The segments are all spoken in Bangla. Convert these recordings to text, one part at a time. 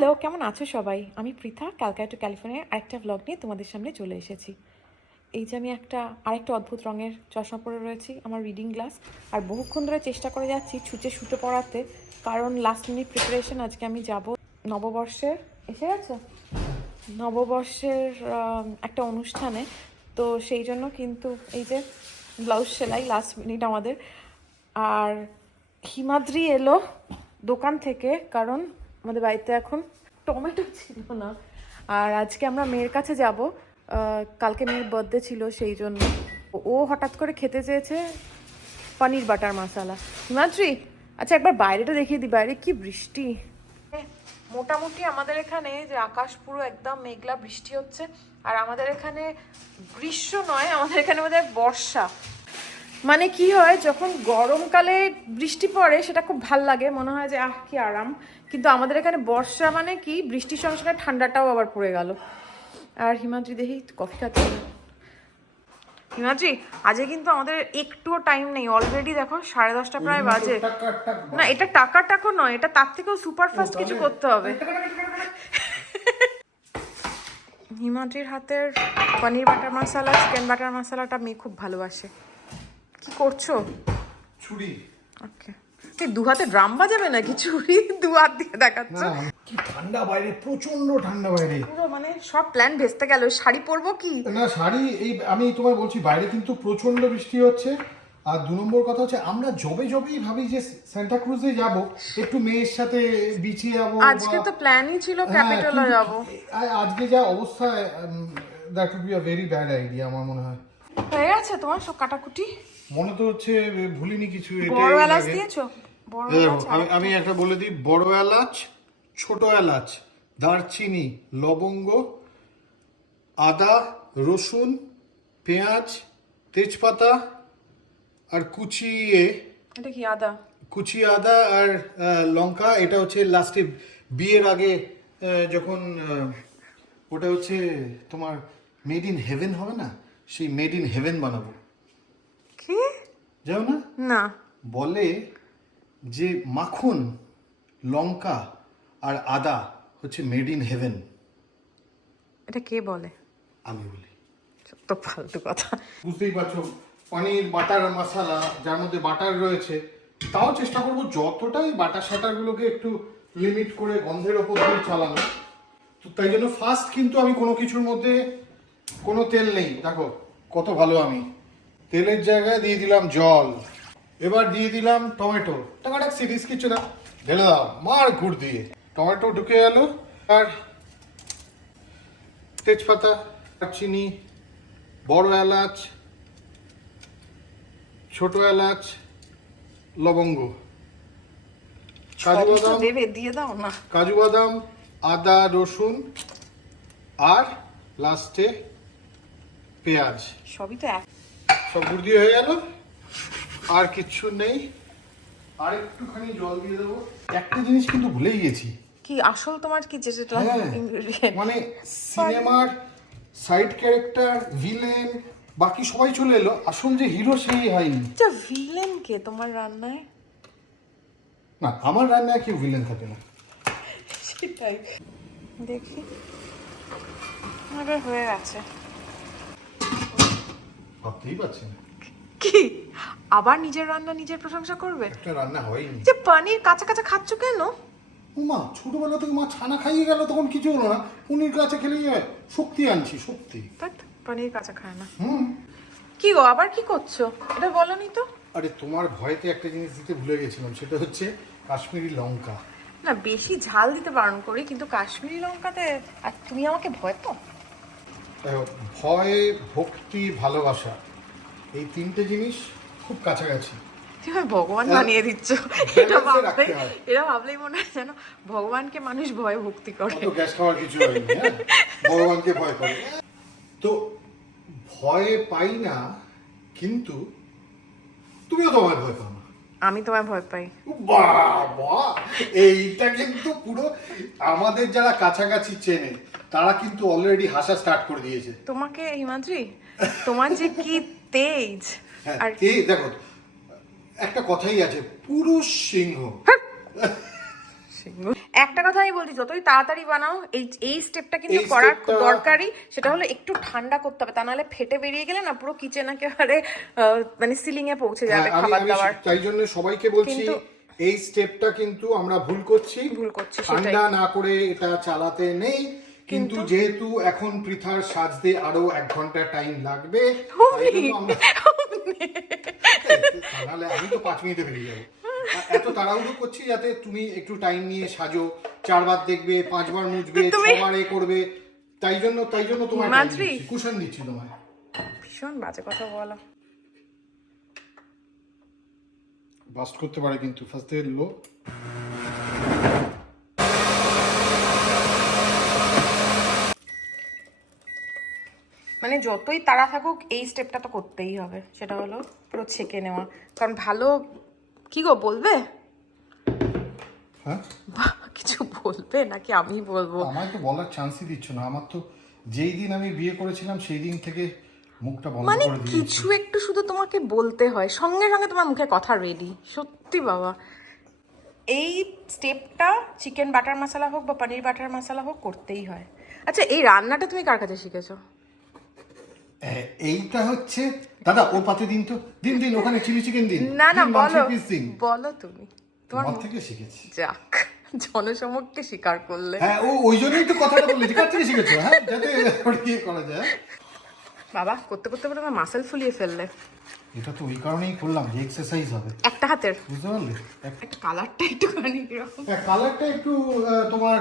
হ্যালো, কেমন আছো সবাই? আমি পৃথা ক্যালকাটা ক্যালিফোর্নিয়ার আরেকটা ব্লগ নিয়ে তোমাদের সামনে চলে এসেছি। এই যে আমি একটা, আরেকটা অদ্ভুত রঙের চশমা পরে রয়েছি, আমার রিডিং গ্লাস আর বহুক্ষণ ধরে চেষ্টা করে যাচ্ছি ছুঁচে শুতে পড়াতে কারণ লাস্ট মিনিট প্রিপারেশন আজকে আমি যাব নববর্ষের, এসে গেছো? নববর্ষের একটা অনুষ্ঠানে। তো সেই জন্য কিন্তু এই যে ব্লাউজ সেলাই লাস্ট মিনিট আমাদের। আর হিমাদ্রি এলো দোকান থেকে, কারণ আমাদের বাড়িতে এখন টমেটো ছিল না। আর আজকে আমরা মেয়ের কাছে যাব। কালকে মেয়ের বার্থডে ছিল সেই জন্য। ও হঠাৎ করে খেতে চেয়েছে পনির বাটার মশলা। হিমাদ্রি আচ্ছা একবার বাইরেটা দেখিয়ে দিই। বাইরে কি বৃষ্টি। মোটামুটি আমাদের এখানে যে আকাশ পুরো একদম মেঘলা বৃষ্টি হচ্ছে। আর আমাদের এখানে গ্রীষ্ম নয়, আমাদের এখানে বোধহয় বর্ষা। মানে কি হয় যখন গরমকালে বৃষ্টি পড়ে সেটা খুব ভালো লাগে মনে হয় যে আহ কি আরাম। কিন্তু আমাদের এখানে বর্ষা মানে কি বৃষ্টির সঙ্গে সঙ্গে ঠান্ডাটাও আবার পড়ে গেল। আর হিমাদ্রি দেখি কফি খাচ্ছে। হিমাদ্রি আজকে কিন্তু আমাদের একটুও টাইম নেই। অলরেডি দেখো সাড়ে দশটা প্রায় বাজে। না এটা টাকা টাকা নয় এটা তার থেকেও সুপার ফাস্ট কিছু করতে হবে। হিমাদ্রির হাতের paneer butter masala chicken butter মশলাটা মেয়ে খুব ভালোবাসে। কি করছ? ছুরি। ওকে। এই দু হাতে ড্রাম বাজাবে নাকি চুরি দু হাত দিয়ে দেখাচ্ছ। কি ঠান্ডা বাইরে প্রচণ্ড ঠান্ডা বাইরে। পুরো মানে সব প্ল্যান ভেস্তে গেল। শাড়ি পরবো কি? না শাড়ি এই আমি তোমায় বলছি বাইরে কিন্তু প্রচণ্ড বৃষ্টি হচ্ছে। আর দু নম্বর কথা হচ্ছে আমরা জবে জবেই ভাবি যে সান্টা ক্রুজে যাব। একটু মেয়ের সাথে বিচে যাব আজকে তো প্ল্যানই ছিল ক্যাপিটালে যাব। আজকে যা অবস্থা that would be a very bad idea আমার মনে হয়। হয়ে গেছে তোমার সব কাটাকুটি? মনে তো হচ্ছে ভুলিনি কিছু বড় এলাচ দিয়েছ? বড় এলাচ আমি আমি একটা বলে দিই বড় এলাচ ছোট এলাচ দারচিনি লবঙ্গ আদা রসুন পেঁয়াজ তেজপাতা আর কুচিয়ে এটা কি আদা? কুচি আদা আর লঙ্কা এটা হচ্ছে লাস্টে বিয়ের আগে যখন ওটা হচ্ছে তোমার মেড ইন হেভেন হবে না? সেই মেড ইন হেভেন বানাবো। কি? যাও না? না। বলে যে মাখন লঙ্কা আর আদা হচ্ছে মেড ইন হেভেন এটা কে বলে? আমি বলি। তো ফালতু কথা। বুঝতেই পারছ পনির বাটার মশলা যার মধ্যে বাটার রয়েছে তাও চেষ্টা করব যতটাই বাটার সাটারগুলোকে একটু লিমিট করে গন্ধের ওপর দিয়ে চালানো। তো তাই জন্য ফার্স্ট কিন্তু আমি কোনো কিছুর মধ্যে কোনো তেল নেই। দেখো কত ভালো আমি। তেলের জায়গায় দিয়ে দিলাম জল। এবার দিয়ে দিলাম টমেটো। টাকাটা সিরিজ কিছু না। ঢেলে দাও মার ঘুর দিয়ে। টমেটো ঢুকে গেল আর তেজপাতা আর চিনি বড় এলাচ ছোট এলাচ লবঙ্গ। কাজু বাদাম দেবে দিয়ে দাও না। কাজু বাদাম আদা রসুন আর লাস্টে পেঁয়াজ। সবই তো এক সব গুড় দিয়ে হয়ে গেল। আর কিচ্ছু নেই। আর একটুখানি জল দিয়ে দেবো। একটা জিনিস কিন্তু ভুলেই গেছি। কি আসল তোমার কি যে যেটা হ্যাঁ, মানে সিনেমার সাইড ক্যারেক্টার ভিলেন বাকি সবাই চলে এলো। আসল যে হিরো সেই হয়নি। আচ্ছা ভিলেন কে তোমার রান্নায়? না আমার রান্নায় কেউ ভিলেন থাকে না। সেটাই। দেখি। এবার হয়ে গেছে। ভাবতেই পারছি না। কি? আবার নিজের রান্না নিজের প্রশংসা করবে? একটা রান্না হয়নি। যে পানির কাঁচা কাঁচা খাচ্ছ কেন? ও মা ছোটবেলা থেকে মা ছানা খাইয়ে গেল তখন কিছু হলো না। পনির কাছে খেলেই হয় শক্তি আনছি শক্তি। পানির কাঁচা খায় না। হুম। কি গো আবার কি করছ? এটা বলনি তো। আরে তোমার ভয়েতে একটা জিনিস দিতে ভুলে গেছিলাম সেটা হচ্ছে কাশ্মীরি লঙ্কা। না বেশি ঝাল দিতে বারণ করি কিন্তু কাশ্মীরি লঙ্কাতে আর তুমি আমাকে ভয় তো ভয় ভক্তি ভালোবাসা এই তিনটে জিনিস খুব কাছাকাছি। ভগবান বানিয়ে দিচ্ছ। এটা এ ভাবলে রাখতে হয়। এটা ভাবলেই মনে হয় যেন ভগবানকে মানুষ ভয় ভক্তি করে। অত গ্যাস খাওয়ার কিছু হয়নি হ্যাঁ? ভগবানকে ভয় করে। তো ভয় পাই না কিন্তু তুমিও তো আমায় ভয় পাও আমি তোমায় ভয় পাই। বাবা এইটা কিন্তু পুরো আমাদের যারা কাছাকাছি চেনে তারা কিন্তু অলরেডি হাসা স্টার্ট করে দিয়েছে। তোমাকে হিমাদ্রি তোমার যে কি তেজ। হ্যাঁ আর কি দেখো একটা কথাই আছে পুরুষ সিংহ। সিংহ একটা কথা আমি বলছি যতই তাড়াতাড়ি বানাও এই এই স্টেপটা কিন্তু করার stepটা- দরকারি সেটা হলো একটু ঠান্ডা করতে হবে তা নাহলে ফেটে বেরিয়ে গেলে না পুরো কিচেন একেবারে মানে সিলিং এ পৌঁছে যাবে হ্যাঁ, খাবার দাবার তাই জন্য সবাইকে বলছি এই স্টেপটা কিন্তু আমরা ভুল করছি। ভুল করছি, ঠান্ডা না করে এটা চালাতে নেই। কিন্তু যেহেতু এখন পৃথার সাজতে আরও এক ঘণ্টা টাইম লাগবে তাহলে আমি তো পাঁচ মিনিটে বেরিয়ে যাব। এত তাড়াহুড়ো করছি যাতে তুমি একটু টাইম নিয়ে সাজো চারবার দেখবে পাঁচবার মুছবে ছবার এ করবে তাই জন্য তাই জন্য তোমার কুশন দিচ্ছি তোমায়। ভীষণ বাজে কথা বলা। বাস্ট করতে পারে কিন্তু ফার্স্ট লো মানে যতই তাড়া থাকুক এই স্টেপটা তো করতেই হবে সেটা হলো পুরো ছেঁকে নেওয়া। কারণ ভালো কি গো বলবে? হ্যাঁ? কিছু বলবে নাকি আমি বলব? আমায় তো বলার চান্সই দিচ্ছ না। আমার তো যেই দিন আমি বিয়ে করেছিলাম সেই দিন থেকে মুখটা বন্ধ মানে কিছু একটু শুধু তোমাকে বলতে হয়। সঙ্গে সঙ্গে তোমার মুখে কথা রেডি সত্যি বাবা। এই স্টেপটা চিকেন বাটার মশলা হোক বা পনির বাটার মশলা হোক করতেই হয়। আচ্ছা এই রান্নাটা তুমি কার কাছে শিখেছো? এইটা হচ্ছে দাদা ও পাতে দিন তো। দিন দিন ওখানে চিলি চিকেন দিন। না না বলো। দিন। বলো তুমি। তোমার থেকে শিখেছি। যাক জনসমক্ষে স্বীকার করলে। হ্যাঁ ও ওই জন্যই তো কথাটা বললে যে কার থেকে শিখেছো? হ্যাঁ যাতে ওটা কি করা যায়। বাবা করতে করতে আমার মাসেল ফুলিয়ে ফেললে। এটা তো ওই কারণেই করলাম যে এক্সারসাইজ হবে। একটা হাতের? বুঝতে পারলে? একটা কালারটা একটুখানি হ্যাঁ কালারটা একটু তোমার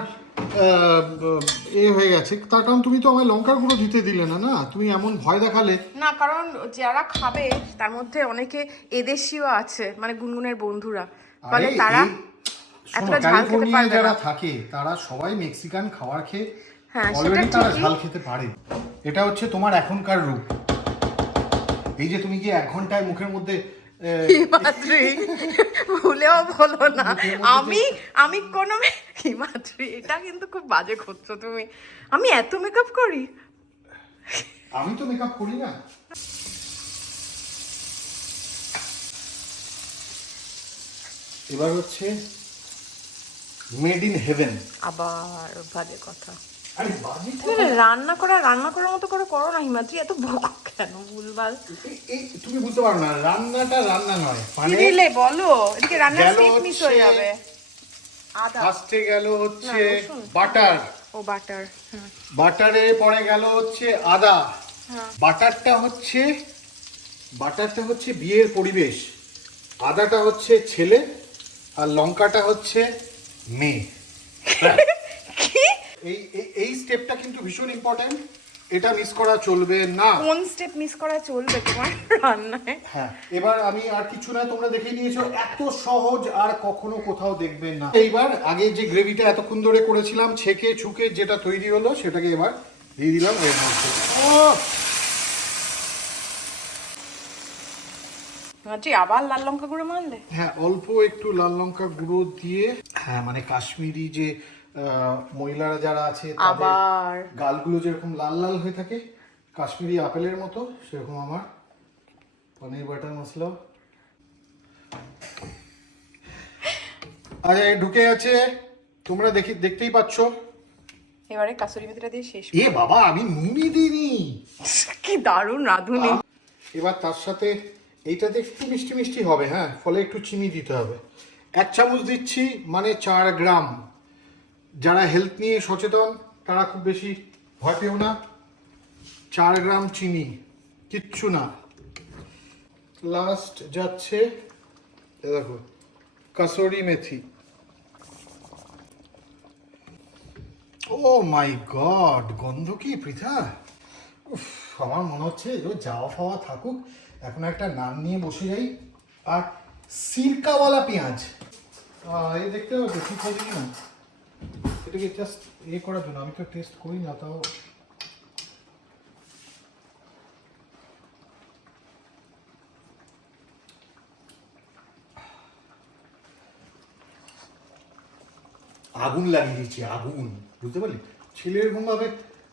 এ হয়ে গেছে। তার কারণ তুমি তো আমায় লঙ্কার গুঁড়ো দিতে দিলে না না? তুমি এমন ভয় দেখালে। না কারণ যারা খাবে তার মধ্যে অনেকে এদেশীয় আছে মানে গুনগুনের বন্ধুরা। ফলে তারা এই- এতটা ঝাল খেতে পারবে যারা থাকে তারা সবাই মেক্সিকান খাবার খেয়ে হ্যাঁ, সেটা তারা ঝাল খেতে পারে। এটা হচ্ছে তোমার এখনকার রূপ। এই যে তুমি কি এক ঘন্টায় মুখের মধ্যে হিমাদ্রি ভুলেও বলো না। আমি আমি কোনো হিমাদ্রি এটা কিন্তু খুব বাজে করছ তুমি। আমি এত মেকআপ করি? আমি তো মেকআপ করি না। এবার হচ্ছে মেড ইন হেভেন আবার বাজে কথা। রান্না করা রান্না করার মতো করে করো না হিমাদ্রি এত বকো কেন ভুলভাল। এই তুমি বুঝতে পারো না রান্নাটা রান্না নয় মানে দিলে বলো? এদিকে রান্নার গেল স্টেপ মিস হয়ে যাবে। আদা। ফার্স্টে গেল হচ্ছে বাটার। ও বাটার বাটারে পরে গেল হচ্ছে আদা। হ্যাঁ। বাটারটা হচ্ছে বাটারটা হচ্ছে বিয়ের পরিবেশ। আদাটা হচ্ছে ছেলে আর লঙ্কাটা হচ্ছে মেয়ে। কি? এই এই- স্টেপটা কিন্তু ভীষণ ইম্পর্ট্যান্ট এটা মিস করা চলবে না। কোন স্টেপ মিস করা চলবে তোমার রান্নায়? হ্যাঁ এবার আমি আর কিছু না তোমরা দেখে নিয়েছো এত সহজ আর কখনো কোথাও দেখবেন না। এইবার আগে যে গ্রেভিটা এতক্ষণ ধরে করেছিলাম ছেকে ছুকে যেটা তৈরি হলো সেটাকে এবার দিয়ে দিলাম এর মধ্যে। আবার লাল লঙ্কা গুঁড়ো মারলে? হ্যাঁ অল্প একটু লাল লঙ্কা গুঁড়ো দিয়ে হ্যাঁ মানে কাশ্মীরি যে মহিলারা যারা আছে আবার। গালগুলো যেরকম লাল লাল হয়ে থাকে কাশ্মীরি আপেলের মতো সেরকম আমার। পনির বাটার মশলা। আরে ঢুকে আছে। তোমরা দেখি দেখতেই পাচ্ছ। এবারে কাসুরি মেথিটা দিয়ে শেষ এ বাবা আমি নুনি দিইনি। কি দারুণ রাঁধুনি। এবার তার সাথে এইটাতে একটু মিষ্টি মিষ্টি হবে হ্যাঁ? ফলে একটু চিনি দিতে হবে। এক চামচ দিচ্ছি মানে চার গ্রাম। যারা হেলথ নিয়ে সচেতন তারা খুব বেশি ভয় পেও না। চার গ্রাম চিনি কিচ্ছু না। লাস্ট যাচ্ছে দেখো কাসরি মেথি। ও মাই গড গন্ধ কি পৃথা? উফ, আমার মনে হচ্ছে যে যাওয়া ফাওয়া থাকুক এখন একটা নাম নিয়ে বসে যাই। আর সিরকাওয়ালা পেঁয়াজ। এই দেখতে তো ঠিক হবে কিনা? এটাকে জাস্ট ইয়ে করার জন্য আমি তো টেস্ট করি না তাও আগুন লাগিয়ে দিচ্ছি আগুন। বুঝতে পারলি? ছেলে এরকম ভাবে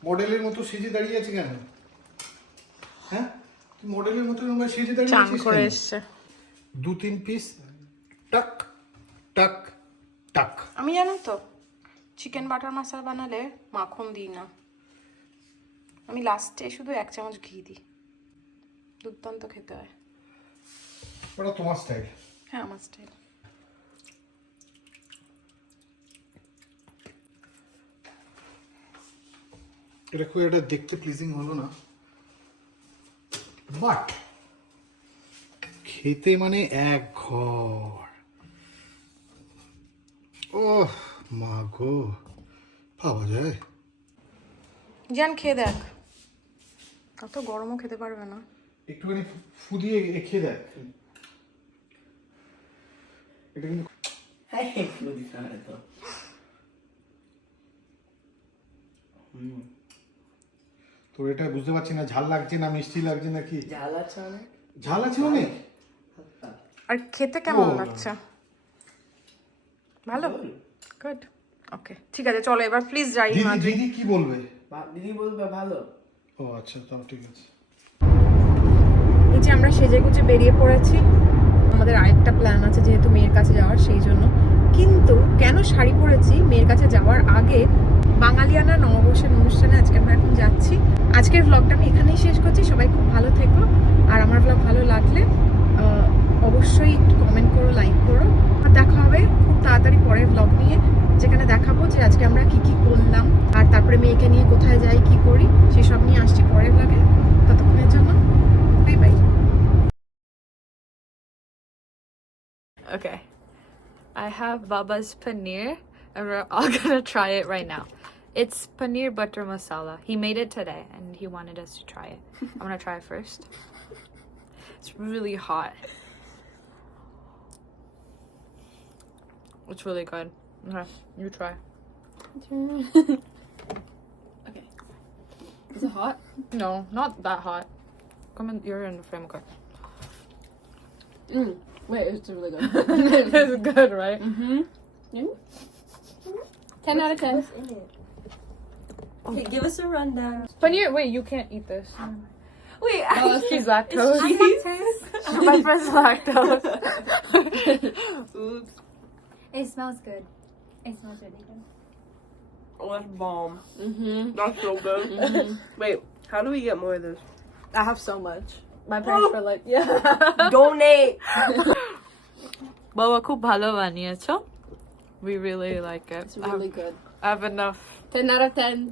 মডেলের মতো সেজে দাঁড়িয়ে আছে কেন? হ্যাঁ? মডেলের মতো এরকম ভাবে সেজে দাঁড়িয়ে আছিস দু তিন পিস টাক টাক টাক। আমি জানো তো। চিকেন বাটার মশলা বানালে মাখন দিই না। আমি লাস্টে শুধু এক চামচ ঘি দিই। দুর্দান্ত খেতে হয়। ওটা তোমার স্টাইল হ্যাঁ আমার স্টাইল এটা খুব একটা দেখতে প্লিজিং হলো না। বাট খেতে মানে এক ঘর। ও মা গো পাওয়া যায় জান খেয়ে দেখ। অত গরমও খেতে পারবে না। একটুখানি ফুদিয়ে খেয়ে দেখ। এটা কিন্তু তো। এটা বুঝতে পারছি না ঝাল লাগছে না মিষ্টি লাগছে নাকি? ঝাল আছে অনেক। ঝাল আছে অনেক? আর খেতে কেমন লাগছে? ভালো। গুড ওকে ঠিক আছে চলো এবার প্লিজ যাই দিদি দিদি কি বলবে? দিদি বলবে ভালো। ও আচ্ছা তাও ঠিক আছে। এই যে আমরা সেজে গুজে বেরিয়ে পড়েছি। আমাদের আরেকটা প্ল্যান আছে যেহেতু মেয়ের কাছে যাওয়ার সেই জন্য। কিন্তু কেন শাড়ি পরেছি মেয়ের কাছে যাওয়ার আগে বাঙালিয়ানা নববর্ষের অনুষ্ঠানে আজকে আমরা এখন যাচ্ছি। আজকের ব্লগটা আমি এখানেই শেষ করছি। সবাই খুব ভালো থেকো। আর আমার ব্লগ ভালো লাগলে অবশ্যই একটু কমেন্ট করো লাইক করো। আর দেখা হবে খুব তাড়াতাড়ি পরের ব্লগ নিয়ে। দেখাবো যে আজকে আমরা কি কি করলাম আর তারপরে মেয়েকে নিয়ে কোথায় যাই কি করি সেসব নিয়ে আসছি পরের ব্লগে ততক্ষণের জন্য bye bye Okay. I have Baba's paneer and we're all gonna try it right now. It's paneer butter masala. He made it today and he wanted us to try it. I'm gonna try it first. It's really hot. It's really good. Okay, you try. Okay. Is it hot? No, not that hot. Come in, you're in the frame, okay. Mm. Wait, it's really good. it's good, right? mm-hmm. Yeah. 10 out of 10. Okay, give us a rundown. Paneer, wait, you can't eat this. Wait, Oh, she's lactose. My friend's lactose. Oops. It smells good. It smells really good. Oh, that's bomb. Mm-hmm. That's so good. Wait, how do we get more of this? I have so much. My parents were like, yeah. Donate. বাবা খুব ভালো বানিয়েছো We really like it. It's really good. I have enough. 10 out of 10.